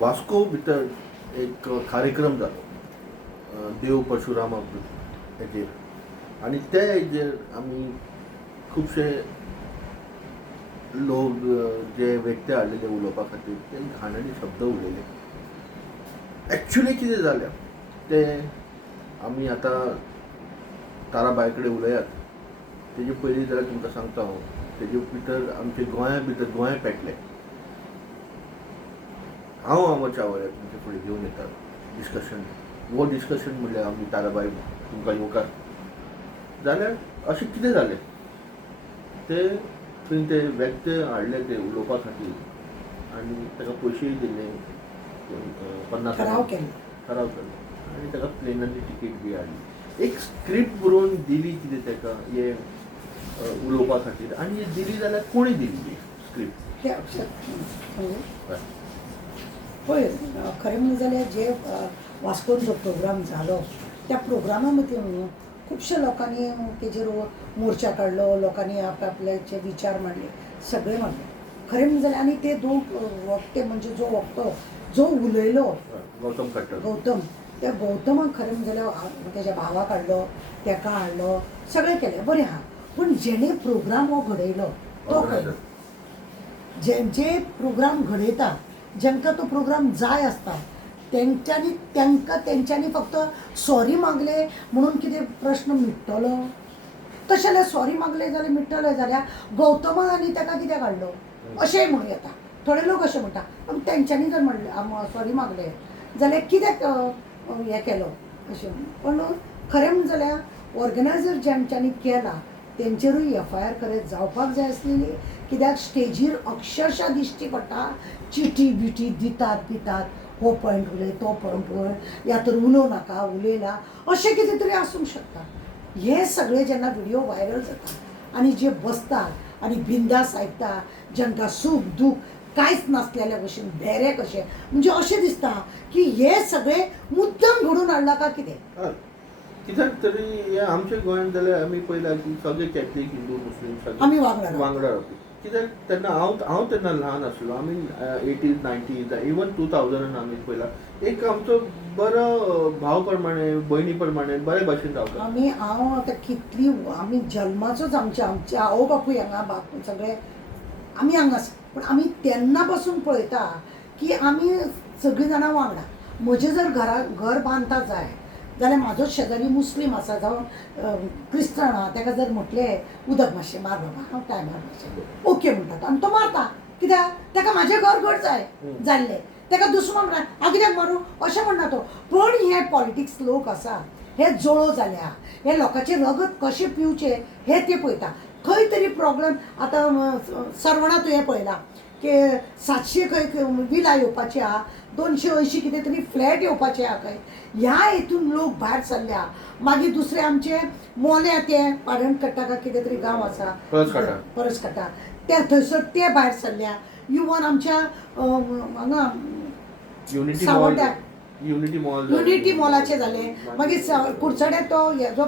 वास्को भितर एक कार्यक्रम जालो देव परशुरामा हेजेर आनी ते हेजेर आमी खुबशे लोक जे व्यक्ती हाडलेले उलोवपा खातीर ते घाणाचे शब्द उलयले. एक्चुली कितें जालें ते आमी आतां ताराबाई कडेन उलयात. तेजे पयलीं जाल्यार तुमकां सांगता हांव, तेजे भितर आमचे गोंया भितर गोंय पेटलें. हांव आमच्या वऱ्याक तुमचे फुडें घेवन येता डिस्कशन. वो डिस्कशन म्हणल्यार आमी ताराबाई तुमकां येवकार जाल्यार अशें कितें जालें ते थंय ते व्यक्ती हाडले ते उलोवपा खातीर आनी ताका पयशेय दिले 50 ठराव केलो आनी ताका प्लेनाची टिकेट बी हाडली. एक स्क्रिप्ट बरोवन दिली कितें ताका हे उलोवपा खातीर आनी दिली जाल्यार कोणी दिली स्क्रिप्ट हे होय. खरें म्हणजे जाल्यार जे वास्कोन जो प्रोग्राम जालो त्या प्रोग्रामा मदीं न्हू खुबशे लोकांनी तेजेर मोर्चा काडलो, लोकांनी आपआपल्याचे विचार मांडले, सगळे मांडले. खरें म्हणजे जाल्यार आनी ते दोन वक्ते म्हणजे जो वक्तो जो उलयलो गौतम खट्टर त्या गौतमाक खरें म्हणजे जाल्यार तेज्या भावाक हाडलो, तेका हाडलो, सगळें केलें बरें आहा. पूण जेणे प्रोग्राम हो घडयलो तो जे प्रोग्राम घडयता, जेंकां तो प्रोग्राम जाय आसता तेंच्यांनी फक्त सॉरी मागले म्हणून कितें प्रश्न मिटतलो? तशें जाल्यार सॉरी मागले जाल्यार मिटतले जाल्यार गौतमान आनी ताका कित्याक हाडलो अशेंय म्हणूं येता. थोडे लोक अशें म्हणटा पूण तेंच्यांनी जर म्हणलें सॉरी मागले जाल्यार कित्याक हें केलो अशें. पण खरें म्हणजे जाल्यार ऑर्गनायझर जेंच्यांनी केला तेंचेरूय FIR करत जावपाक जाय आसलेली. कित्याक स्टेजीर अक्षरशा दिश्टी पडटा चिटी बिटी दितात पितात, हो पॉयंट उलय तो पॉयंट उलय, ह्या तर उलोव नाका उलयला अशें कितें तरी आसूंक शकता. हे सगळे जेन्ना व्हिडिओ व्हायरल जाता आनी जे बसतात आनी बिंदास आयकता, जेंकां सूख दूख कांयच नासलेल्या भशेन भेरे कशें, म्हणजे अशें दिसता की हे सगळे मुद्दम घडून हाडला काय कितें. कित्याक तरी हे आमच्या गोंयांत जाल्यार आमी पयला की सगळे कॅथलीक हिंदू मुस्लीम सगळे आमी वांगडा रावपी. कित्याक तेन्ना हांव तेन्ना ल्हान आसलो. आमी 80s 90s इवन 2000 आमी पयला एक आमचो बरो भाव प्रमाणे भयणी प्रमाणे बरे भाशेन रावता. हांव आतां कितली आमी जल्माचोच आमचे आवय बापूय हांगा बाप सगळे आमी हांगा आसा. पूण आमी तेन्ना पासून पळयता की आमी सगळीं जाणां वांगडा. म्हजें जर घर बांदता जाय जाल्यार म्हाजो शेजारी मुस्लीम आसा जावं क्रिस्तांव आहा, ताका जर म्हटलें उदक मातशें मार बाबा हांव टायमार मातशें ओके म्हणटा आनी तो मारता. कित्याक ताका म्हाजें घर जाय जाल्लें. ताका दुसरो म्हणटा हांव कित्याक मारूं अशें म्हणना तो. पण हे पॉलिटिक्स लोक आसा हे जळो जाल्या, हे लोकांचे रगत कशें पिवचे हे ते पळयता. खंय तरी प्रॉब्लेम आतां सरवणा तुवें पळयला की 700 खंय विला येवपाची आहा, 280 कितें तरी फ्लॅट येवपाचे आहा खंय. ह्या हेतून लोक भायर सरल्या. मागीर दुसरे आमचे मोल्या ते पाडण कट्टा काय कितें तरी गांव आसा परसकट्टा ते थंयसर ते भायर सरल्या. इवन आमच्या हांगा युनिटी मॉलाचे जाले. मागीर कुडचड्यात तो हेजो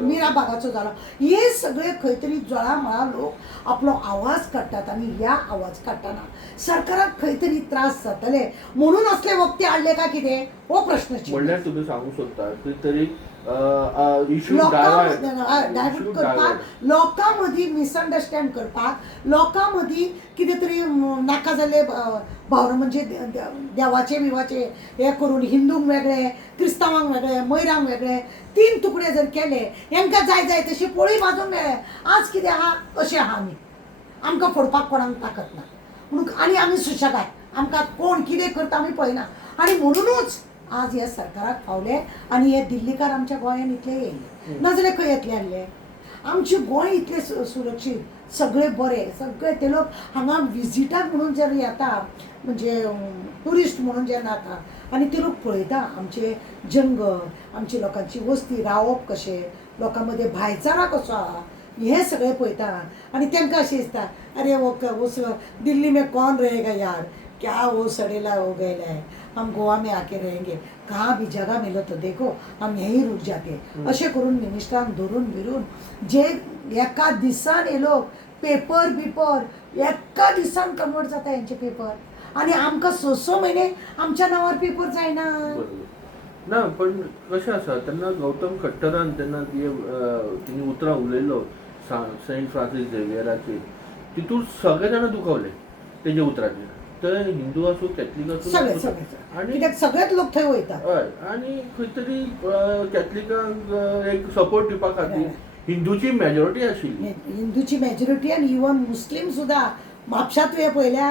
मिराबागाचो जालो. हे सगळे खंय तरी जळामळा लोक आपलो आवाज काडटात आनी ह्या आवाज काडटना सरकाराक खंय तरी त्रास जातले म्हणून असले वक्ते हाडले काय कितें हो प्रश्न. म्हणल्यार तुमी सांगूंक सोदता खंय तरी डायवर्ट करपाक, लोकां मदीं मिसअंडरस्टँड करपाक, लोकां मदीं कितें तरी नाका जाल्ले भावना म्हणजे देवाचे बिवाचे हे करून हिंदूंक वेगळे क्रिस्तांवांक वेगळे मयरांक वेगळे 3 तुकडे जर केले हेंकां जाय तशी पोळी भाजूंक मेळ्ळे. आज कितें आहा अशें आहा आमी, आमकां फोडपाक कोणाक ताकत ना म्हणून आनी आमी सुशेगाद, आमकां कोण कितें करता आमी पळयना. आनी म्हणूनच आज हे सरकाराक फावले आनी हे दिल्लीकार आमच्या गोंयांत इतले येयले नाजाल्यार खंय येतले आसले. आमचे गोंय इतले सुरक्षीत, सगळे बरे, सगळे ते लोक हांगा विजिटाक म्हणून जर येता म्हणजे टुरिस्ट म्हणून जेन्ना येता आनी ते लोक पळयता आमचे जंगल, आमची लोकांची वस्ती रावप कशें, लोकां मदें भायचारा कसो आहा हे सगळे पळयता. आनी तांकां अशें दिसता अरे वो दिल्ली में कौन रहेगा यार, क्या वो सड़ेला हो गया है, हम गोवा में आके रहेंगे, कहाँ भी जगह मिलो तो देखो हम यहीं रुक जाते. अशें करून मिनिस्टरांक धरून बिरून जे एका दिसान हे लोक पेपर एका दिसान कन्वर्ट जाता हेंचे पेपर. आणि आमकां स म्हयने आमच्या नांवार पेपर जायना. बरोबर ना, पण कशें आसा तेन्ना गौतम खट्टरान तेन्ना तिणी उतरां उलयल्लो सेंट फ्रांसीस झेवियराचेर, तितून सगळे जाणां दुखवले तेजे उतराचेर, ते हिंदू आसूं कॅथलीक आसूं सगळे सगळे आनी कित्याक सगळेच लोक थंय वयता. हय, आनी खंय तरी कॅथलिकांक एक सपोर्ट दिवपा खातीर हिंदूची मेजॉरिटी आशिल्ली. हिंदूची मेजॉरिटी आनी इवन मुस्लीम सुद्दां म्हापशां तुवें पळयल्या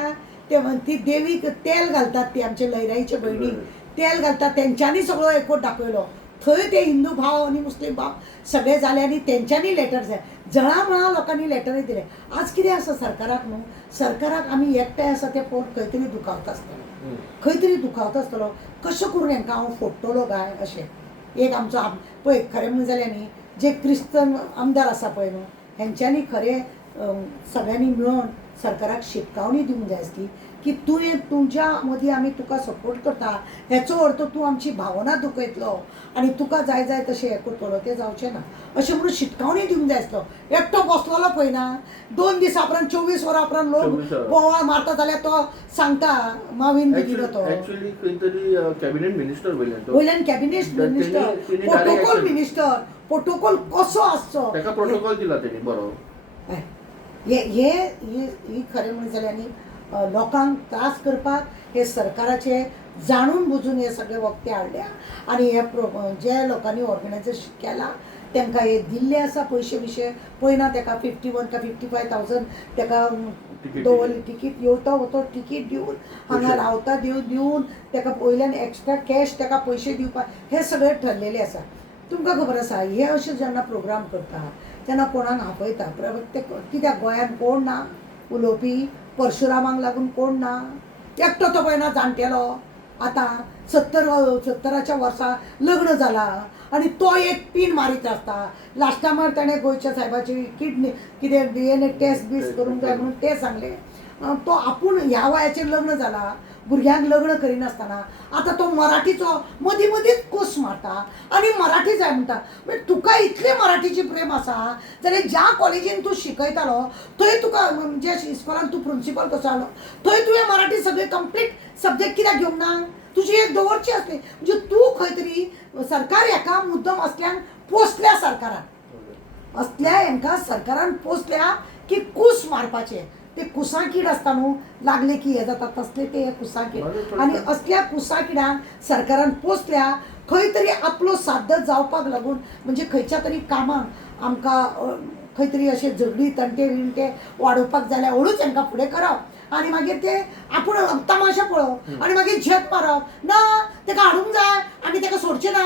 ती देवीक तेल घालतात, ती आमचे लयराईचे भयणी तेल घालतात, तेंच्यांनी सगळो एकवट दाखयलो. थंय ते हिंदू भाव आनी मुस्लीम भाव सगळे जाले आनी तेंच्यांनी लेटर जाय जळा लोकांनी लेटरी दिले. आज कितें आसा सरकाराक न्हू, सरकाराक आमी एकठांय आसा ते पळोवन खंय तरी दुखावता आसतलो, खंय तरी दुखावता आसतलो. कशें करून हांकां हांव फोडटलो काय अशें. एक आमचो पळय खरें म्हणून जाल्यार न्ही, जे क्रिस्तन आमदार आसा पळय न्हू, हेंच्यांनी खरें सगळ्यांनी मेळोन सरकाराक शिटकावणी दिवंक जाय आसली की तुवें तुज्या मदीं आमी तुका सपोर्ट करता, हेचो अर्थ तूं आमची भावना दुखयतलो आनी तुका जाय जाय तशें हें करतलो, तें जावचें ना अशें म्हणून शिटकावणी दिवंक जाय आसलो. एकटो बसलेलो पळयना 2 दिसा उपरांत 24 वरां उपरांत लोक बोवाळ मारता जाल्यार तो सांगता मावीन बी दिलो तो. एक्चुअली खंय तरी कॅबिनेट मिनिस्टर वयल्यान cabinet minister, protocol minister, protocol कसो आसचो ताका प्रोटोकॉल दिला तेणी बरो. ही खरें म्हणून जाल्यार न्ही लोकांक त्रास करपाक हे सरकाराचे जाणून बुजून हे सगळे वक्ते हाडल्या आनी हे जे लोकांनी ऑर्गनायजेशन केलां तांकां हे दिल्ले आसा पयशे बिशे. पळयना ताका 51 का 55,000 ताका दवरली टिकीट, येवतो वतो टिकीट दिवन हांगा रावता दिवन ताका वयल्यान एक्स्ट्रा कॅश ताका पयशे दिवपाक हे सगळे ठरलेले आसा. तुमकां खबर आसा हे अशे जेन्ना प्रोग्राम करता तेन्ना कोणाक आपयता प्रत्येक, कित्याक गोंयांत कोण ना उलोवपी, परशुरामांक लागून कोण ना, एकटो तो पळयना जाणटेलो आतां 70च्या वर्सा लग्न जाला आनी तो एक पीन मारीत आसता. लास्टा मार ताणें गोंयच्या साहेबाची किडनी कितें DNA टेस्ट बीस करूंक जाय म्हणून ते सांगले. तो आपूण ह्या वयाचेर लग्न जाला, भुरग्यांक लग्न करिनासतना आतां तो मराठीचो मदीं मदींच कूस मारता आनी मराठी जाय म्हणटा. म्हणजे तुका इतलें मराठीची प्रेम आसा जाल्यार ज्या कॉलेजीन तूं शिकयतालो थंय तुका जे इस्कॉलान तूं प्रिंसिपल कसो जालो थंय तुवें मराठी सगळे कंप्लीट सब्जेक्ट कित्याक घेवंक ना, तुजी एक दवरची आसली. म्हणजे तूं खंय तरी सरकार हेका मुद्दम असल्यान पोसल्या, सरकारान असल्या हांकां सरकारान पोसल्या की कूस मारपाचे. ते कुसाकीड आसता न्हू, लागले की हे जाता तसले ते कुसाकीड आनी असल्या कुसाकिडांक सरकारान पोसल्या. खंय तरी आपलो साध्य जावपाक लागून म्हणजे खंयच्या तरी कामाक आमकां खंय तरी अशे झगडी तंटे विणटे वाडोवपाक जाल्यार हळूच हांकां फुडें करप आनी मागीर ते आपूण तमाशा पळोवप आनी मागीर झेत मारप ना, ताका हाडूंक जाय आनी ताका सोडचें ना.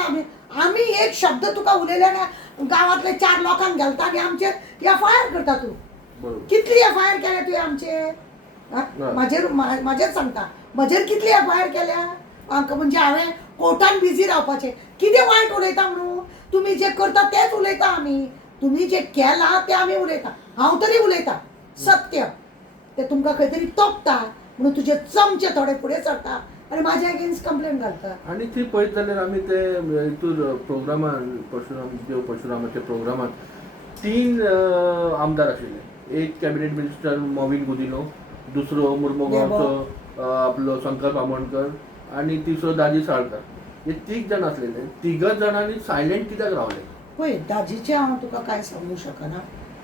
आमी एक शब्द तुका उलयले ना गांवांतले 4 लोकांक घालता आनी आमचेर FIR करता. तूं कितली FIR केल्या तुवें आमचेर? म्हाजेर सांगता म्हजेर कितली FIR केल्या? म्हणजे हांवें कोर्टान बिजी रावपाचें. कितें वायट उलयता म्हणून? तुमी जे करता तेच उलयता आमी, तुमी जे केलां तें आमी उलयता. हांव तरी उलयता सत्य, ते तुमकां खंय तरी तोपता म्हणून तुजे चमचे थोडे फुडें सरता आनी म्हाज्या अगेन्स्ट कंप्लेन घालता. आनी ती पळयत जाल्यार आमी ते हितूर प्रोग्रामान परशुरामाच्या प्रोग्रामात 3 आमदार आशिल्ले. एक कॅबिनेट मिनिस्टर मॉविन गुदिनो, दुसरो मुर्मुगांवचो आपलो संकल्प आमोणकर आनी तिसरो दाजी साळकर. हे 3 जाण आसलेले. 3 जाणांनी सायलेंट कित्याक रावले? पळय दाजीचें हांव तुका कांय सांगूंक शकना,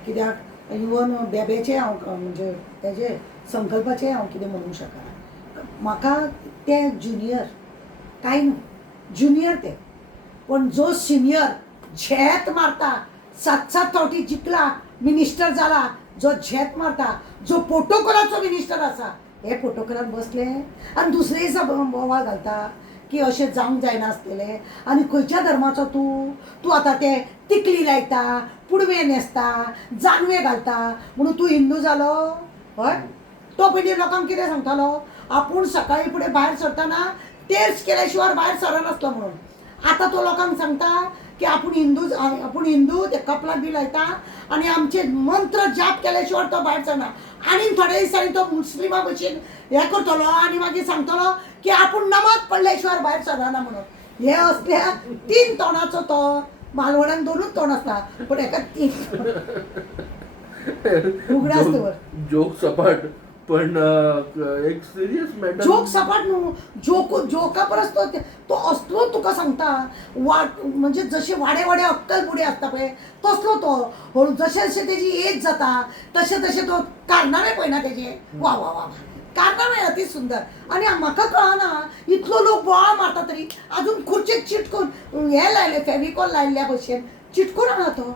कित्याक इवन बेबेचें हांव म्हणजे तेजे संकल्पाचें हांव कितें म्हणूंक शकना. म्हाका ते ज्युनियर कांय न्हू, ज्युनियर ते, पण जो सिनियर झेत मारता 7 फावटी जिखला, मिनिस्टर जाला, जो झेत मारता, जो प्रोटोकॉलाचो मिनिस्टर आसा, हे प्रोटोकॉलान बसले आनी दुसरे दिसा बोवाळ घालता की अशें जावंक जायनासलेलें. आनी खंयच्या धर्माचो तूं आतां ते तिकली लायता, पुडवे न्हेसता, जानवे घालता म्हणून तूं हिंदू जालो? हय, तो पयलीं लोकांक कितें सांगतालो, आपूण सकाळी फुडें भायर सरतना तेर्स केल्या शिवाय भायर सरनासलो म्हणून. आतां तो लोकांक सांगता की आपूण हिंदू ते कपलाक बी लायता आनी आमचे मंत्र जाप केल्या शिवाय तो भायर सरना. आनी थोड्या दिसांनी तो मुस्लिमा भशेन हे करतलो आनी मागीर सांगतलो की आपूण नमाज पडल्या शिवाय भायर सरना म्हणून. हे असल्या 3 तोंडाचो तो. मालवणान 2च तोंड आसता पण हेका 3 उगडास दवर. जोक सपाट पण एक सिरियस मॅटर जोक सपाट न्हू जोका परस तो असलो तुका सांगता म्हणजे जसे वाडे वाडे अक्कल बुडे असता पळय तसलो तो हळू जशे जशे तेजी एज जाता तशे तशे तो कारनामे पळयना तेजे वा वा वा कारनामे अति सुंदर. आणि म्हाका कळना इतलो लोक बोवाळ मारता तरी अजून खुर्चेक चिटकून हे लायले फेविकॉल लायल्ल्या भशेन चिटकून आहा तो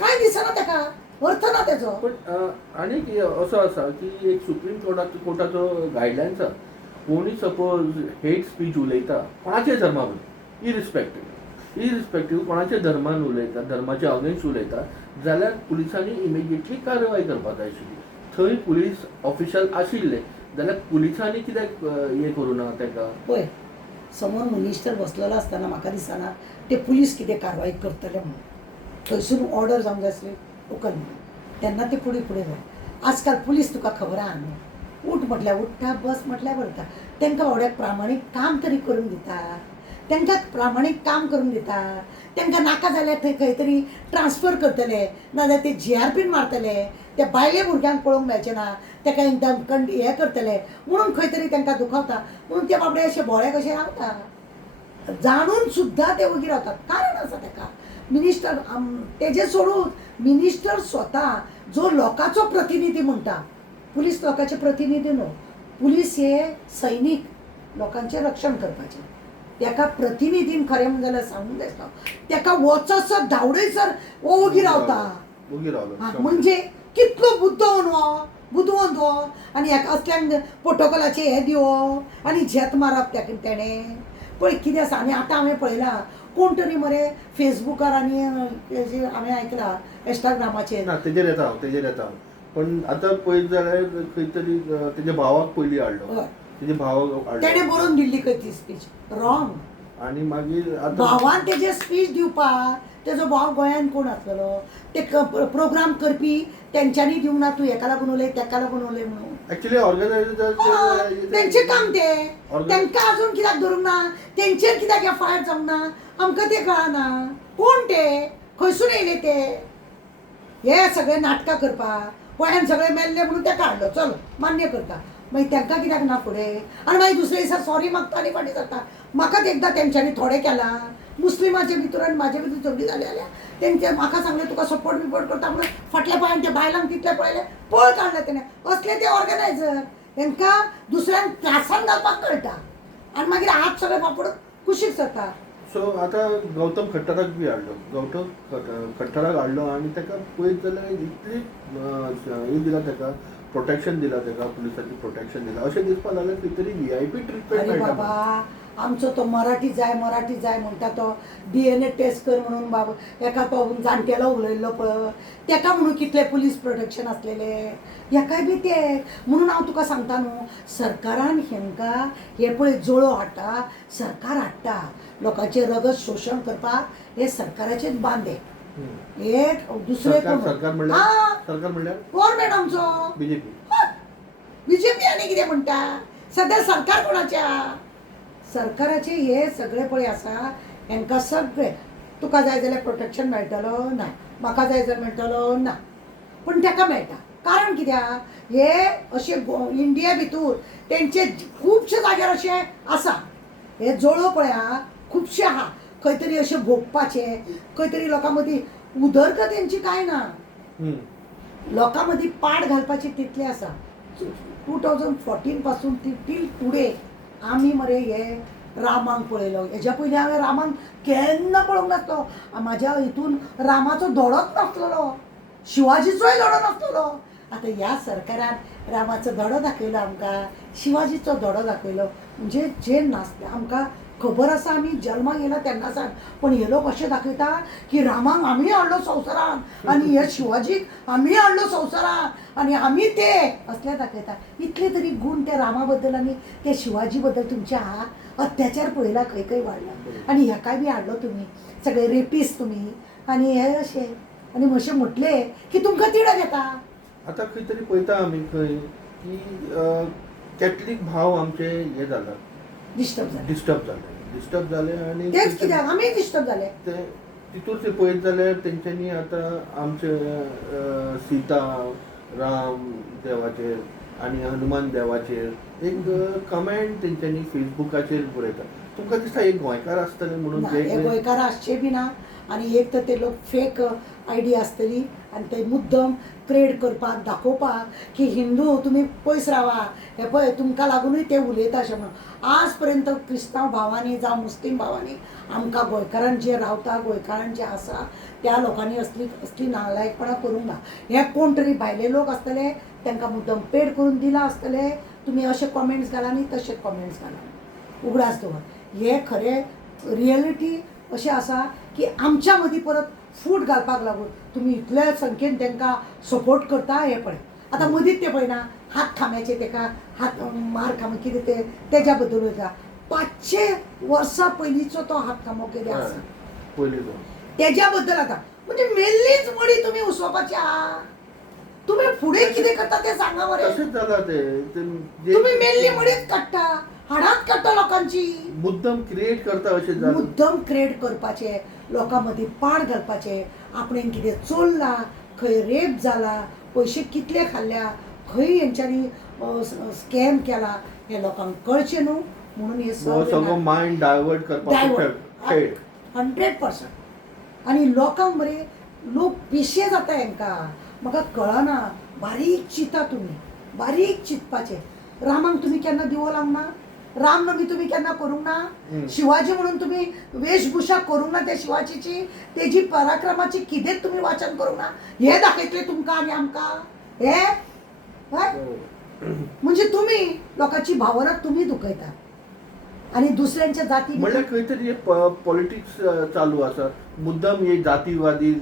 काय दिसना ताका अर्थ ना तेजो. पण आनीक असो आसा की एक सुप्रीम कोर्टाचो गायडलायन्स आसा कोणी सपोज हेट स्पीच उलयता कोणाचे धर्मा बद्दल इरिस्पेक्टीव कोणाच्या धर्मान उलयता धर्माच्या अगेन्स्ट उलयता जाल्यार पुलिसांनी इमिजिएटली कारवाय करपाक जाय आशिल्ली. थंय पुलीस ऑफिशल आशिल्ले जाल्यार पुलिसांनी कित्याक हें करूं ना ताका. पळय समोर मिनिस्टर बसलेलो आसतना म्हाका दिसना ते पुलीस कितें कारवाय करतले म्हणून थंयसून ऑर्डर जावंक जाय आसली उकल म्हणून तेन्ना ते फुडें फुडें जाय. आजकाल पुलीस तुका खबर आहा न्हू उठ म्हटल्यार उठता बस म्हटल्यार भरता तांकां बावड्याक प्रामाणीक काम तरी करून दिता तांकां प्रामाणीक काम करून दिता तांकां नाका जाल्यार थंय खंय तरी ट्रान्सफर करतले नाजाल्यार ते JRPन मारतले त्या भायल्या भुरग्यांक पळोवंक मेळचें ना ताका एकदम हें करतले म्हणून खंय तरी तांकां दुखावता म्हणून ते बाबडे अशे भोळे कशे रावता जाणून सुद्दां ते वगीर रावतात कारण आसा ताका. मिनिस्टर तेजे सोडून मिनिस्टर स्वता जो लोकांचो प्रतिनिधी म्हणटा पुलीस लोकांचे प्रतिनिधी न्हू पुलीस हे सैनीक लोकांचें रक्षण करपाचें ताका प्रतिनिधीन खरें म्हणलें जाल्यार सांगूंक जाय ताका वचसर धांवडयसर वो वगीर रावता म्हणजे कितलो बुद्धवंत वो आनी हेका असल्यांक प्रोटोकॉलाचे हे दिवप आनी झेत मारप तेणें पळय कितें आसा. आनी आतां हांवें पळयलां कोण तरी मरे फेसबुकार आनी हांवें आयकलां इंस्टाग्रामाचेर ना तेजेर येता पण आतां पळयत जाल्यार खंय तरी तेज्या भावाक पयलीं हाडलो तेजे भावाक हाडलो तेणें बरोवन दिल्ली खंय ती स्पीच रॉंग आनी मागीर भावान तेजे स्पीच दिवपाक तेजो भाव गोंयान कोण आसलेलो ते प्रोग्राम करपी तेंच्यांनी दिवंक ना तूं हेका लागून उलय तेका लागून उलय म्हणून एक्चुअली ऑर्गनायझर तेंचें काम तें तेंकां अजून कित्याक धरूंक ना तेंचेर कित्याक FIR जावंक ना आमकां तें कळना कोण ते खंयसून येयले ते हे सगळे नाटकां करपाक गोंयान सगळे मेल्ले म्हणून तेका हाडलो चल मान्य करता मागीर तांकां कित्याक ना फुडें आनी मागीर दुसरे दिसा सॉरी मागता आनी फाटीं जाता. म्हाकाच एकदां तेंच्यांनी थोडें केलां मुस्लिमाचे भितर आनी म्हाजे भितर झगडी जाली जाल्यार तेंचे म्हाका सांगलें तुका सपोर्ट बिपोर्ट करता म्हणून फाटल्या पांयान ते बायलांक तितले पळयले पळ काडले तेणें असले ते ऑर्गनायझर तांकां दुसऱ्यांक त्रासान घालपाक कळटा आनी मागीर हात सगळे वापरून कुशीक जाता. सो आतां गौतम खट्टराक बी हाडलो खट्टराक हाडलो आनी ताका पळयत जाल्यार इतली हें दिला ताका प्रोटेक्शन दिला ताका पुलिसांची प्रोटेक्शन दिला अशें दिसपाक लागलें खंय तरी VIP ट्रिटमेंट अरे बाबा आमचो तो मराठी जाय म्हणटा तो DNA टेस्ट कर म्हणून बाबा एका तो जाणटेलो उलयल्लो पळय तेका म्हणून कितले पुलीस प्रोटेक्शन आसलेले हेकाय बी ते म्हणून हांव तुका सांगता न्हू सरकारान हेंकां हे पळय जळो हाडटा सरकार हाडटा लोकांचें रगत शोशण करपाक हे सरकाराचेच बांदे हे दुसरे सरकार म्हणल्यार गव्हर्नमेंट आमचो BJP आनी कितें म्हणटा सध्या सरकार कोणाच्या सरकाराचे हे सगळे पळय आसा हांकां सगळे तुका जाय जाल्यार प्रोटेक्शन मेळटलो ना म्हाका जाय जाल्यार मेळटलो ना पण ताका मेळटा कारण कित्याक हे अशे इंडिया भितर तेंचे खुबशे जाग्यार अशे आसा हे जळो पळय आहा खुबशे आहा खंय तरी अशें भोगपाचे खंय तरी लोकां मदीं उदरगत तेंची कांय ना लोकां मदीं पाड घालपाची तितले आसा 2014 पासून टील टुडे आमी मरे हे रामांक पळयलो हेज्या पयलीं हांवें रामांक केन्ना पळोवंक नासलो म्हाज्या हितून रामाचो धडोच नासलेलो शिवाजीचोय धडो नासलेलो आतां ह्या सरकारान रामाचो धडो दाखयलो आमकां शिवाजीचो धडो दाखयलो म्हणजे जे नासता आमकां खबर आसा आमी जल्माक येयला तेन्ना सावन पण हे लोक अशें दाखयता की रामांक आमी हाडलो संवसारान आनी हे शिवाजीक आमी हाडलो संवसारान आनी आमी ते असले दाखयता. इतले तरी गूण ते रामा बद्दल आनी ते शिवाजी बद्दल तुमचे आहा अत्याचार पळयला खंय खंय वाडला आनी हेकाय बी हाडलो तुमी सगळे रेपीस तुमी आनी हे अशें आनी अशें म्हटले की तुमकां तिडक येता. आतां खंय तरी पळयता आमी खंय की कॅथलीक भाव आमचे हे जाला डिस्टर्ब जाले आनी तेच कित्याक आमी डिस्टर्ब जाले ते तितूंत पळयत जाल्यार तेंच्यांनी आतां आमचे सीता राम देवाचेर आनी हनुमान देवाचेर एक कमेंट तेंच्यांनी फेसबुकाचेर बरयता. तुमकां दिसता एक गोंयकार आसतले म्हणून हे गोंयकार आसचे बी ना आनी एक तर ते लोक फेक आयडी आसतली आनी ते मुद्दम क्रिएट करपाक दाखोवपाक की हिंदू तुमी पयस रावा, हे पळय तुमकां लागूनय ते उलयता अशें म्हणून. आज पर्यंत क्रिस्तांव भावांनी जावं मुस्लीम भावांनी आमकां गोंयकारांत जे रावता, गोंयकारांत जे आसा त्या लोकांनी असली नालायकपणां करूंक ना. हे कोण तरी भायले लोक आसतले तांकां मुद्दम पेड करून दिला आसतले, तुमी अशे कॉमेंट्स घाला आनी तशे कॉमेंट्स घाला, उगडास दवर. हे खरें रियलिटी अशें आसा की आमच्या मदीं परत फूट घालपाक लागून तुमी इतल्या संख्येन तांकां सपोर्ट करता. हे पळय आतां मदींच ते पळयना हात खांब्याचे ताका हात मार खांबे कितें ते तेज्या बद्दल वयता. 500 वर्सां पयलींचो तो हात खांबो कितें आसा पयलींचो तेज्या बद्दल आतां म्हणजे मेल्लीच मडी तुमी उसोवपाची आहा. तुमी फुडें कितें करता तें सांगा बरें. तशेंच जालां तुमी मेल्ली मडीच काडटा, हाडांत काडटा लोकांची. मुद्दम क्रिएट करता अशें जालें. मुद्दम क्रिएट करपाचे, लोकां मदीं पाड घालपाचे, आपणें कितें चोरलां, खंय रेप जाला, पयशे कितले खाल्ल्या, खंय हेंच्यांनी स्कॅम केला, हे लोकांक कळचें न्हू म्हणून हे सगळो मायंड डायवर्ट करपाक खेळ 100%. आनी लोकांक मरे लोक पिशे जाता हांकां. म्हाका कळना, बारीक चिंता तुमी, बारीक चिंतपाचें. रामाक तुमी केन्ना दिवो लावंक ना, रामनमी तुमी केन्ना करूंक ना, शिवाजी म्हणून तुमी वेशभूषा करूंक ना त्या शिवाजीची, तेजी पराक्रमाची कितेंच तुमी वाचन करूंक ना. हे दाखयतले तुमकां आनी आमकां हे म्हणजे तुमी लोकांची भावना तुमी दुखयता आनी दुसऱ्यांच्या जाती म्हणल्यार खंय तरी पॉलिटिक्स चालू आसा. मुद्दम हे जातीवादी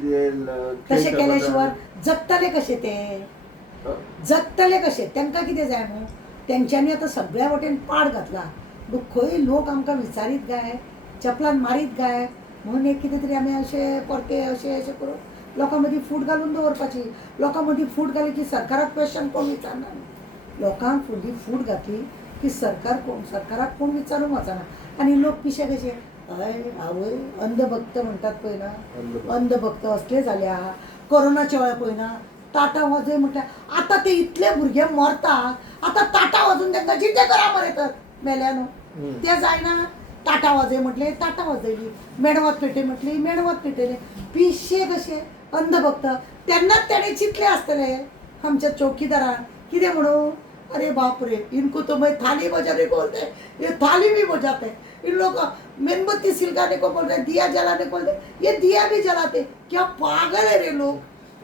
तशें केल्या शिवाय जगतले कशे ते, जगतले कशे, तांकां कितें जाय न्हू. तेंच्यांनी आतां सगळ्या वटेन पाड घातला. खंय लोक आमकां विचारीत गाय, चपलान मारीत गाय म्हणून एक कितें तरी आमी अशें परते अशें करून लोकां मदीं फूट घालून दवरपाची. लोकां मदीं फूट घाली की सरकाराक क्वेश्चन कोण विचारना. लोकांक मदीं फूट घातली की सरकाराक कोण विचारूंक वचना. आनी लोक पिशे कशे हय आवय अंधभक्त म्हणटात पळय ना, अंधभक्त असले जाले आहा. कोरोनाच्या वेळार पळय ना ताटा वाजय म्हटल्यार आतां ते इतले भुरगे मरतात, आतां ताटा वाजून तांकां जिद्द करा मरे तर मेल्यानो तें जायना. ताटा वाजय म्हटलें ताटा वाजयली, मेणवत पेटय म्हटली मेणवत पेटयलें. पिशे कशे अंधभक्त. तेन्नाच तेणें चिंतलें आसतलें आमच्या चौकीदारान कितें म्हणून, अरे बाप रे इनको तो मैं थाली बजाने को बोलते, ये थाली भी बजाते, इन लोग मेणबत्ती सिलगाने को बोल रहे, दिया जलाने को बोलते, ये दिया भी जलाते. क्या पागल है रे लोक.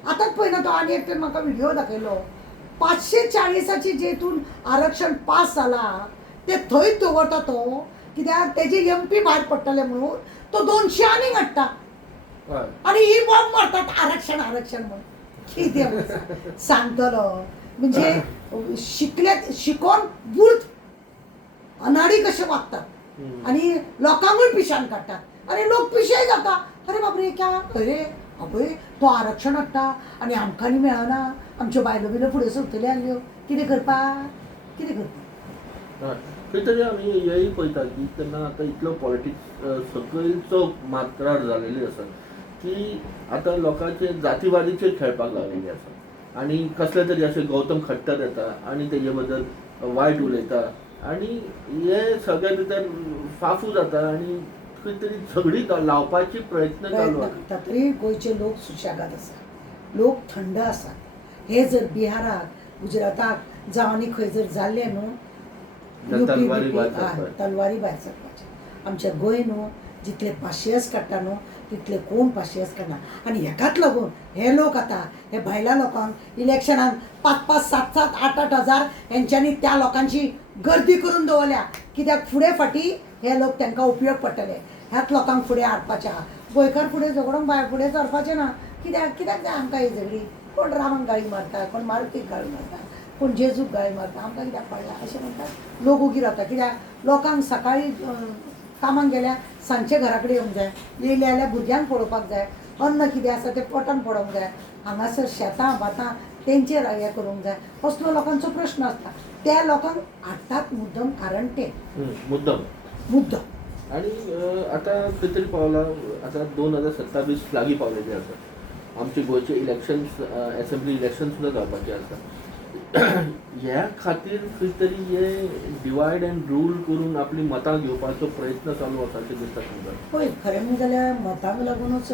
आतांच पळय ना तो आनी एकट्यान म्हाका व्हिडिओ दाखयलो. 540ची जेतून आरक्षण पास जाला ते थंयच दवरता तो, कित्याक तेजे MP भायर पडटले म्हणून तो 200 आनीक हाडटा आनी ही बॉम्ब मारतात आरक्षण आरक्षण म्हणून. कितें सांगतलो म्हणजे शिकोन बुर्त अनाडी कशे वागतात आनी लोकांकूय पिशान काडटात आनी लोक पिशे जाता. अरे बापरे क्या अरे अबय तो आरक्षण हाडटा आनी आमकां न्ही मेळना, आमच्यो बायलो बिलो फुडें सरतल्यो आसल्यो, कितें करपाक कितें करपाक. खंय तरी आमी हेय पळयता की तेन्ना आतां इतलो पॉलिटिक्स सकयलचो मात्रार जालेली आसा की आतां लोकांचे जातीवादीचेर खेळपाक लागलेली आसा आनी कसले तरी अशे गौतम खट्टर येता आनी तेजे बद्दल वायट उलयता आनी हे सगळे भितर फाफू जाता आनी खंय तरी झगडी लावपाचे प्रयत्न चालू आसा. तरी गोंयचे लोक सुशेगाद आसा, लोक थंड आसा. हे जर बिहाराक गुजराताक जावं आनी खंय जर जाल्लें न्हू तलवारी भायर सरपाचे. आमच्या गोंय न्हू जितले पाशियेस काडटा न्हू तितले कोण पाशियेस काडना. आनी हेकाच लागून हे लोक आतां हे भायल्या लोकांक इलेक्शनाक 5-5, 7-7, 8-8 हजार हेंच्यांनी त्या लोकांची गर्दी करून दवरल्या. कित्याक फुडें फाटी हे लोक तांकां उपयोग पडटले. ह्याच लोकांक फुडें हाडपाचें आहा. गोंयकार फुडें झगडोंक भायर फुडें सरपाचें ना. कित्याक जाय आमकां ही झगडी. कोण रामाक गाळी मारता, कोण मारुतीक गाळी मारता, कोण जेजूक गाळी मारता, आमकां कित्याक पडला अशें म्हणटात. लोक उगी रावता. कित्याक लोकांक सकाळीं कामाक गेल्यार सांजचे घरा कडेन येवंक जाय, येयले जाल्यार भुरग्यांक पळोवपाक जाय, अन्न कितें आसा तें पोटान पडोवंक जाय, हांगासर शेतां भातां तेंचेर हें करूंक जाय. असलो लोकांचो प्रश्न आसता. त्या लोकांक हाडटात मुद्दम कारण ते मुद्दम. आनी आतां खंय तरी पावला आतां 2027 लागीं पावलेले आसा. आमचे गोंयचे इलेक्शन्स एसेंब्ली इलेक्शन सुद्दां जावपाचें आसा. ह्या खातीर खंय तरी हे डिवायड अँड रूल करून आपली मतां घेवपाचो प्रयत्न चालू आसा अशें दिसता तुमकां? होय, खरें म्हणलें जाल्यार मतांक लागूनच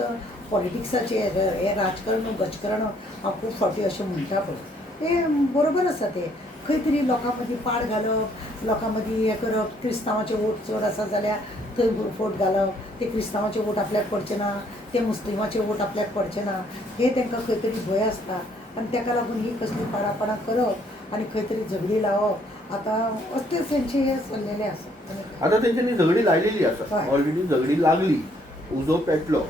पॉलिटिक्साचें हें राजकारण गजकारण हांव खूब फावटी अशें म्हणटा पळय, तें बरोबर आसा तें. खंय तरी लोकां मदीं पाड घालप, लोकां मदीं हें करप, क्रिस्तांवाचे वोट चड आसा जाल्यार थंय फट घालप, ते क्रिस्तांवाचे वोट आपल्याक पडचे ना, ते मुस्लिमाचे वोट आपल्याक पडचे ना, हे तांकां खंय तरी भंय आसता आनी ताका लागून ही कसली पाडापणां करप आनी खंय तरी झगडी लावप. आतां असलेच तेंचे हे चल्लेले आसा. आता तेंच्यांनी झगडी लायलेली आसा, हय. ऑलरेडी झगडी लागली, उजो पेटलो.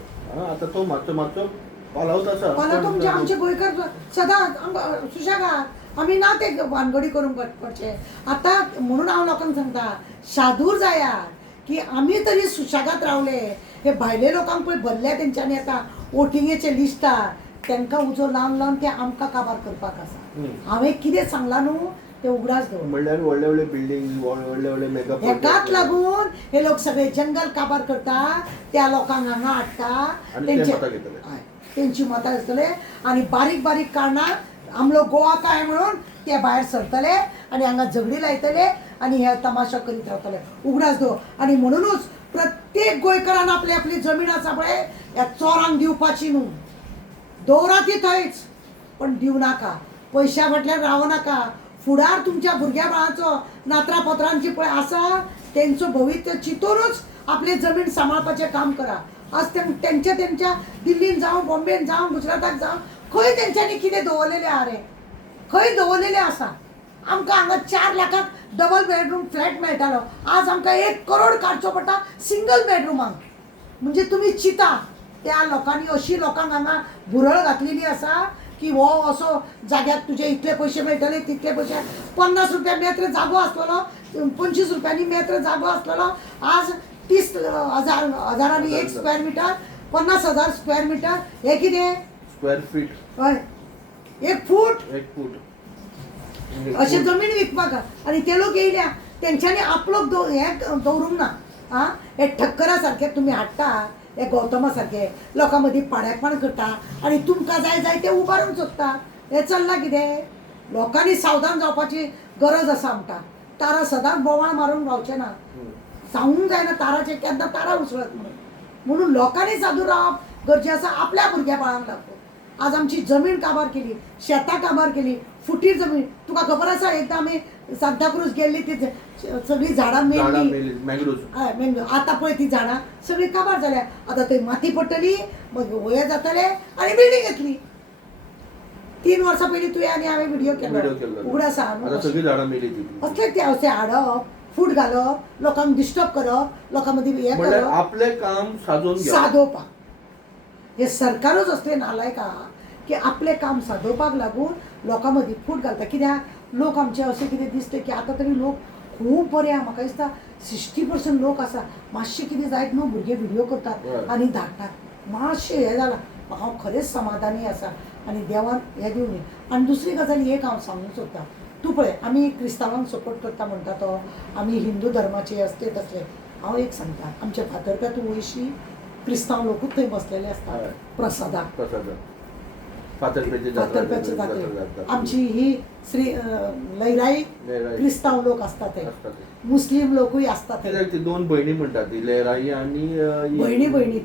आता तो मातसो मातसो पालवत आसा. मला तुमचे आमचे गोंयकार सदांच सुशेगाद, आमी ना ते भानगडी करूंक पडचे. आतां म्हणून हांव लोकांक सांगता, शादूर जायात की आमी तरी सुशेगाद रावले. हे भायले लोकांक पळय भरल्या तेंच्यांनी आतां वोटिंगेचे लिस्टार, तांकां उजो लावन लावन ते आमकां काबार करपाक आसा. हांवें कितें सांगलां न्हू ते उगडास दवर. म्हणल्यार व्हडले व्हडले बिल्डिंग, व्हडले व्हडले मेगा हेकाच लागून हे लोक सगळे जंगल काबार करता, त्या लोकांक हांगा हाडटा, आनी ते मतां घेतले. हय, तेंची मतां घेतले आनी बारीक बारीक कारणां आमलो गोवा काय म्हणून ते भायर सरतले आनी हांगा झगडी लायतले आनी हे तमाशा करीत रावतले. उगडास दो. आनी म्हणूनच प्रत्येक गोंयकारान आपली आपली जमीन आसा पळय, ह्या चोरांक दिवपाची न्हू. दवरा ती थंयच, पण दिव नाका. पयशा फाटल्यान रावो नाका. फुडार तुमच्या भुरग्या बाळाचो नात्रा पोत्रांची पळय आसा, तेंचो भवित्य चिंतूनच आपली जमीन सांबाळपाचें काम करा. आज त्यांच्या दिल्लीन जावं, बॉम्बेन जावं, गुजराताक जावं, खंय तेंच्यांनी कितें दवरलेलें आहा रे? खंय दवरलेलें आसा? आमकां हांगा 4 लाखाक डबल बेडरूम फ्लॅट मेळटालो, आज आमकां 1 करोड काडचो पडटा सिंगल बेडरुमाक. म्हणजे तुमी चिता, त्या लोकांनी अशी लोकांक हांगा भुरळ घातलेली आसा की हो असो जाग्याक तुजे इतले पयशे मेळटले, तितले पयशे. 50 रुपया मेत्र जागो आसलेलो, 25 रुपयांनी मेत्र जागो आसलेलो, आज 30,000 1 स्क्वेअर मिटर, 50,000 स्क्वेअर मीटर. हे कितें? Square feet. हय, 1 फूट. 1 फूट. अशें जमीन विकपाक. आनी ते लोक येयल्या, तेंच्यांनी आपलो हें दवरूंक ना. आं, हे ठक्करा सारके तुमी हाडटा, हे गौतमा सारके लोकां मदीं पाड्यापण करता आनी तुमकां जाय जाय ते उबारून सोदता. हे चल्लां कितें? लोकांनी सावधान जावपाची गरज आसा म्हणटा. तारा सदांच बोवाळ मारून रावचे ना. सांगूंक जायना ताराचे केन्ना तारा उसळत म्हणून. म्हणून लोकांनी सादूर रावप गरजे आसा आपल्या भुरग्या बाळांक लागून. आज आमची जमीन काबार केली, शेतां काबार केली, फुटीर जमीन. तुका खबर आसा, एकदां आमी सांताक्रूज गेल्ली, ती सगळी झाडां मेल्ली. मँग्रोव्ज. आतां पळय ती झाडां सगळी काबार जाल्या. आतां थंय माती पडटली, मग वया जातले आनी बिल्डींग येतली. 3 वर्सां पयलीं तुवें आनी हांवें व्हिडिओ केलो, उगड आसा. सगळी झाडां मेली ती. असले ते अशें हाडप, फूट घालप, लोकांक डिस्टर्ब करप, लोकां मदीं हें करप, आपले काम सादोवपाक. हे सरकारच असले नालायक आहा की आपले काम सादोवपाक लागून लोकां मदीं फूट घालता. कित्याक लोक आमचे अशें कितें दिसता की आतां तरी लोक खूब बरे आहा. म्हाका दिसता 60% लोक आसा, मातशें कितें जायत न्हू भुरगे व्हिडिओ करतात आनी धाडटात. मातशें हें जालां, हांव खरेंच समाधानी आसा आनी देवान हें दिवं न्ही. आनी दुसरी गजाल एक हांव सांगूंक सोदतां. तूं पळय, आमी क्रिस्तांवांक सपोर्ट करता म्हणटा तो, आमी हिंदू धर्माचे असले तसले. हांव एक सांगता, आमचे फातर्प्या तूं वयशी, क्रिस्तांव लोकूच थंय बसलेले आसतात प्रसादाक. फातर्प्याचे जात्रेक आमची ही श्री लयराई क्रिस्तांव लोक असतात थंय, मुस्लीम लोकूय असतात. ती 2 भयणी म्हणटात, ती लयराई आनी भयणी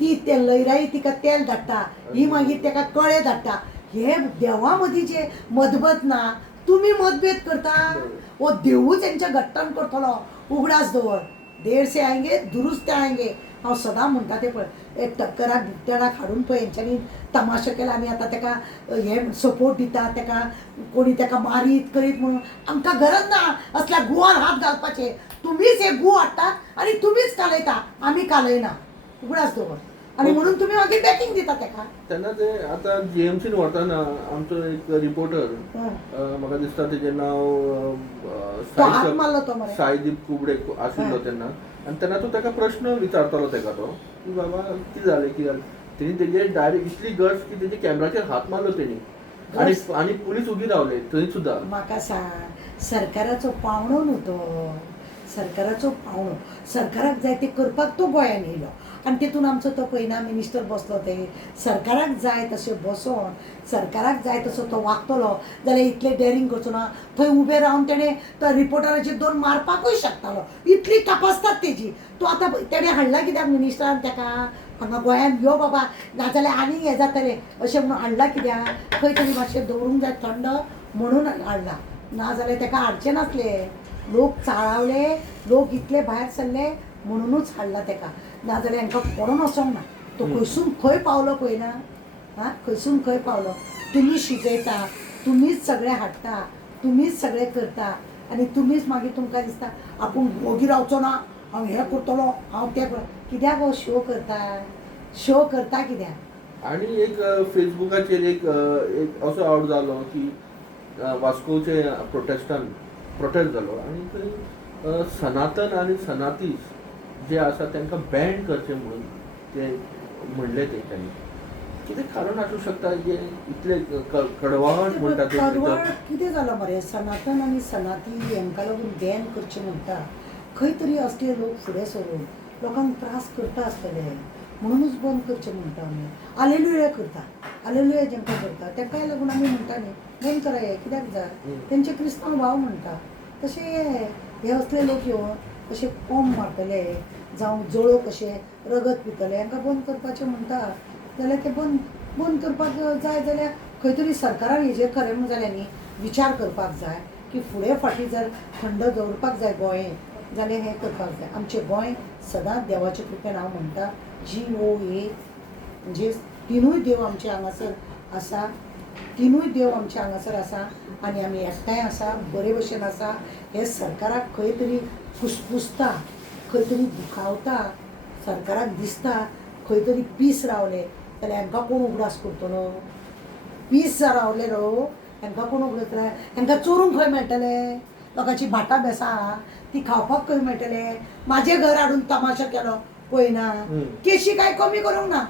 ती ते लयराई तिका तेल धाडटा, ही मागीर ताका कळे धाडटा. हे देवा मदीं जे मतभेद ना, तुमी मतभेद करता, वो देवूच तेंच्या घट्टान करतलो. उगडास दवर. देर से आएंगे दुरुस्त आएंगे. हांव सदां म्हणटा ते पळय, एक टक्कराक बुकट्याराक हाडून पळय हेंच्यांनी तमाशा केला आनी आतां ताका हे सपोर्ट दिता, ताका कोणी ताका मारीत करीत म्हणून. आमकां गरज ना असल्या गुवान हात घालपाचे. तुमीच हे गू हाडटात आनी तुमीच कालयता, आमी कालयना. उगडास दवर. आनी म्हणून तुमी मागीर बॅकिंग दिता ताका. तेन्ना ते आतां जीएमसीन वताना आमचो एक रिपोर्टर, म्हाका दिसता तेजें नांव सायदीप कुबडे आशिल्लो तेन्ना. आनी तेन्ना तूं ताका प्रश्न विचारतालो ताका तो, की बाबा कितें जालें कितें जालें. तेणी तेजे डायरेक्ट इतली गट्स की तेजे कॅमेराचेर हात मारलो तेणी, आनी पुलीस उबी रावले थंय सुद्दां. म्हाका सांग, सरकाराचो पावणो न्हू तो, सरकाराचो पावणो. सरकाराक जाय ते करपाक तो गोंयान येयलो. आनी तितून आमचो तो पयना मिनिस्टर बसलो ते सरकाराक जाय तशें बसोन सरकाराक जाय तसो तो वागतलो जाल्यार इतलें डेरिंग करचो ना. थंय उबे रावन तेणें तो रिपोर्टराचेर 2 मारपाकूय शकतालो. इतली तपासतात तेजी. तो आतां तेणें हाडला कित्याक मिनिस्टरान ताका हांगा गोंयांत यो बाबा नाजाल्यार आनी हें जातलें अशें म्हणून हाडला कित्याक खंय तरी मातशें दवरूंक जाय थंड म्हणून हाडला. नाजाल्यार ताका हाडचें नासलें. लोक चाळावले लोक इतले भायर सरले म्हणूनच हाडला ताका. नाजाल्यार हांकां पडोन वचोंक ना. तो खंयसून खंय पावलो पळय ना. हां खंयसून खंय पावलो. तुमी शिजयता तुमीच सगळें हाडटा तुमीच सगळें करता आनी तुमीच मागीर तुमकां दिसता आपूण ओगी रावचो ना हांव हें करतलो हांव तें कित्याक हो शो करता कित्याक. आणि एक फेसबुकाचेर एक असो आउट जालो की वास्कोचे प्रोटेस्ट जालो आनी थंय सनातन आनी सनातीस जे आसा तांकां बॅन करचें म्हणून ते म्हणलें तेंच्यांनी. कितें कारण आसूं शकता जे इतले कडवाहट म्हणटा ते कडवड कितें जालो मरे. सनातन आनी सनाती हांकां लागून बॅन करचें म्हणटा. खंय तरी असले लोक फुडें सरून लोकांक त्रास करता आसतले म्हणूनच बंद करचें म्हणटा आमी. आलेलुया करता आलेलुया जेंकां करता तांकांय लागून आमी म्हणटा न्ही बंद करा हें कित्याक जाय. तेंचे क्रिस्तांव भाव म्हणटा तशें हे असले लोक येवन अशे कोंब मारतले जावं जळो कशे रगत पितले हांकां बंद करपाचें म्हणटा जाल्यार ते बंद करपाक जाय जाल्यार खंय तरी सरकारान हेजेर खरें म्हणून जाल्यार न्ही विचार करपाक जाय की फुडें फाटीं जर थंड दवरपाक जाय गोंय जाल्यार हें करपाक जाय. आमचें गोंय सदांच देवाचे कृपेन हांव म्हणटा GOA म्हणजे तिनूय देव आमचे हांगासर आसा. तिनूय देव आमचे हांगासर आसा आनी आमी एकठांय आसा बरे भशेन आसा. हे सरकाराक खंय तरी फुसफुसता खंय तरी दुखावता सरकाराक दिसता खंय तरी पीस रावले जाल्यार हांकां कोण उगडास करतलो. पीस रावले रो हांकां कोण उगडतले. हांकां चोरूंक खंय मेळटले. लोकांची भाटां बेसां ती खावपाक खंय मेळटले. म्हाजें घर हाडून तमाशा केलो पळयना केशी कांय कमी करूंक ना.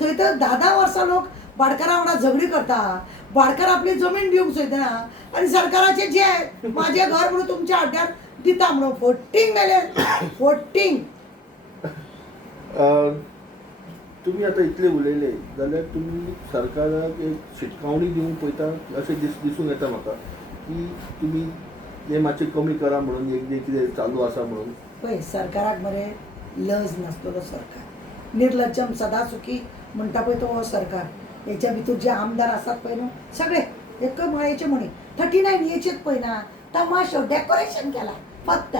थंय तर 10-10 वर्सां लोक भाटकारा वांगडा झगडी करता. भाटकार आपली जमीन दिवंक सोदना आनी सरकाराचें जें म्हाजें घर म्हणून तुमच्या हड्ड्यार दिता म्हणून फोट्टींग मेले फोट्टींग. तुमी आतां इतले उलयले जाल्यार तुमी सरकाराक एक शिटकावणी दिवंक पळयता अशें दिसूंक येता म्हाका की तुमी हें मातशें कमी करा म्हणून एक जें कितें चालू आसा म्हणून. पळय सरकाराक मरे लज नासलेलो सरकार. निर्लज्जम सदा सुखी म्हणटा पळय तो हो सरकार. हेच्या भितर जे आमदार आसात पळय न्हू सगळे एक मळेचे म्हणी 39 येचेच पळयना तमाशो डेकोरेशन केला फक्त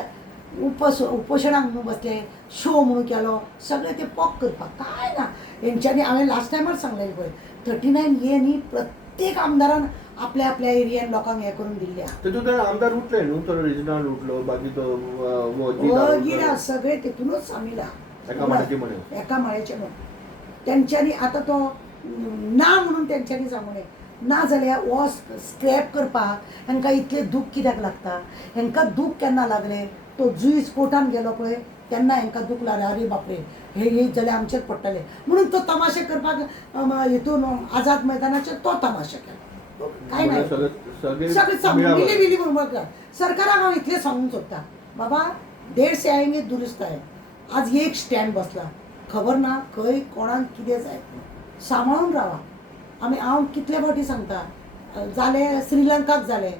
उपोशणाक म्हणून बसले शो म्हणून केलो सगळे ते पॉक करपाक काय ना. हेंच्यांनी हांवें लास्ट टायमार सांगलेलें पळय 39 ये न्ही प्रत्येक आमदारान आपल्या आपल्या एरियेन लोकांक हें करून दिल्लें. तेतून आमदार उठले न्हू तो रिजनल उठलो बाकी तो वगिरा सगळे तितूनच सामिला एका माळ्याचे म्हणून तेंच्यांनी आतां तो ना म्हणून तेंच्यांनी सांगून ना जाल्यार हो स्क्रॅप करपाक हांकां इतलें दूख कित्याक लागता. हांकां दूख केन्ना लागलें तो जुईज कोर्टान गेलो पळय तेन्ना हांकां दूख लागलें अरे बापरे हे येत जाल्यार आमचेर पडटलें म्हणून तो तमाशे करपाक हितून आझाद मैदानाचेर तो तमाशे केलो. काय नाही सगळे मिली मिली म्हणून सरकाराक हांव इतलें सांगूंक सोदता बाबा 150 आएंगे दुरुस्त आहे. आज एक स्टँड बसला खबर ना खंय कोणाक कितें जाय सांबाळून रावा. हांव कितले फावटी सांगता जाले श्रीलंकाक जाले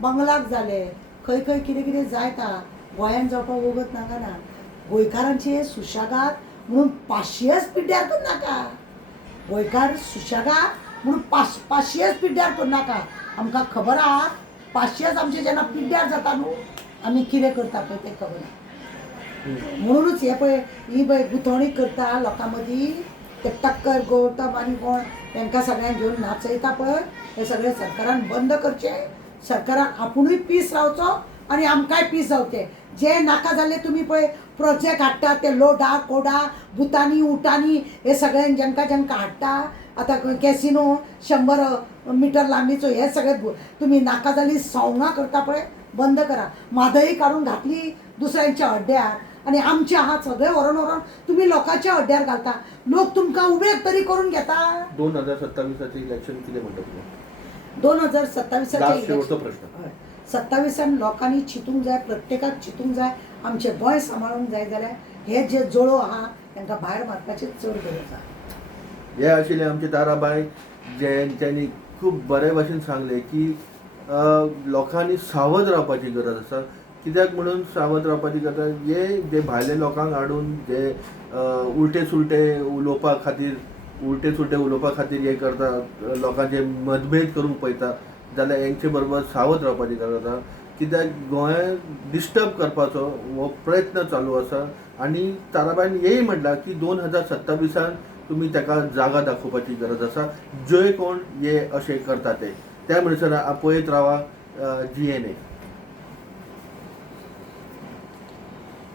बंगलाक जाले खंय खंय कितें कितें जायता गोंयांत जावपाक वगत नाका ना. गोंयकारांचे सुशेगाद म्हणून 500 पिड्ड्यार करूं नाका. गोंयकार सुशेगाद म्हणून 500 पिड्ड्यार करूं नाका. आमकां खबर आहा 500 आमचे जेन्ना पिड्ड्यार जाता न्हू आमी कितें करता पळय तें खबर आहा. म्हणूनच हे पळय ही पळय गुंथवणी करता लोकां मदीं ते टक्कर गौतम आनी कोण तांकां सगळ्यांक घेवन नाचयता पळय हे सगळें सरकारान बंद करचें. सरकारान आपुणूय पीस रावचो आनी आमकांय पीस जावचें. जे नाका जाल्ले तुमी पळय प्रोजेक्ट हाडटा ते लोडा कोडा भुतानी उटानी हे सगळ्यांक जेंकां जेंकां हाडटा आतां कॅसिनो 100 मिटर लांबीचो हे सगळे तुमी नाका जाल्ली सवंगां करता पळय बंद करा. म्हादई काडून घातली दुसऱ्यांच्या हड्ड्यार आनी आमचे आहात सगळे व्हरून तुमी लोकांच्या हड्ड्यार घालता. लोक तुमकां उबे तरी करून घेता. 2027 इलेक्शन कितें म्हणटा तुमी. 2027 प्रश्न 27 लोकांनी चिंतूंक जाय प्रत्येकाक चिंतूंक जाय आमचें गोंय सांबाळूंक जाय जाल्यार हे जे जोडो आहा तांकां भायर मारपाची चड गरज आहा. हे आशिल्ले आमचे ताराबाई त्यांनी खूब बरे भाशेन सांगले की लोकांनी सावध रावपाची गरज आसा. कित्याक म्हणून सावध रावपाची गरज, हे जे भायले लोकांक हाडून जे उलटे सुलटे उलोवपा खातीर हे करता, लोकांचे मतभेद करूंक पळयता, जाल्यार हेंचे बरोबर सावध रावपाची गरज आसा. कित्याक गोंय डिस्टर्ब करपाचो हो प्रयत्न चालू आसा. आनी ताराबाईन हेय म्हटलां की 2027 तुमी ताका जागा दाखोवपाची गरज आसा, जे कोण हे अशें करता ते. त्या म्हणसर पळयत रावा GNA.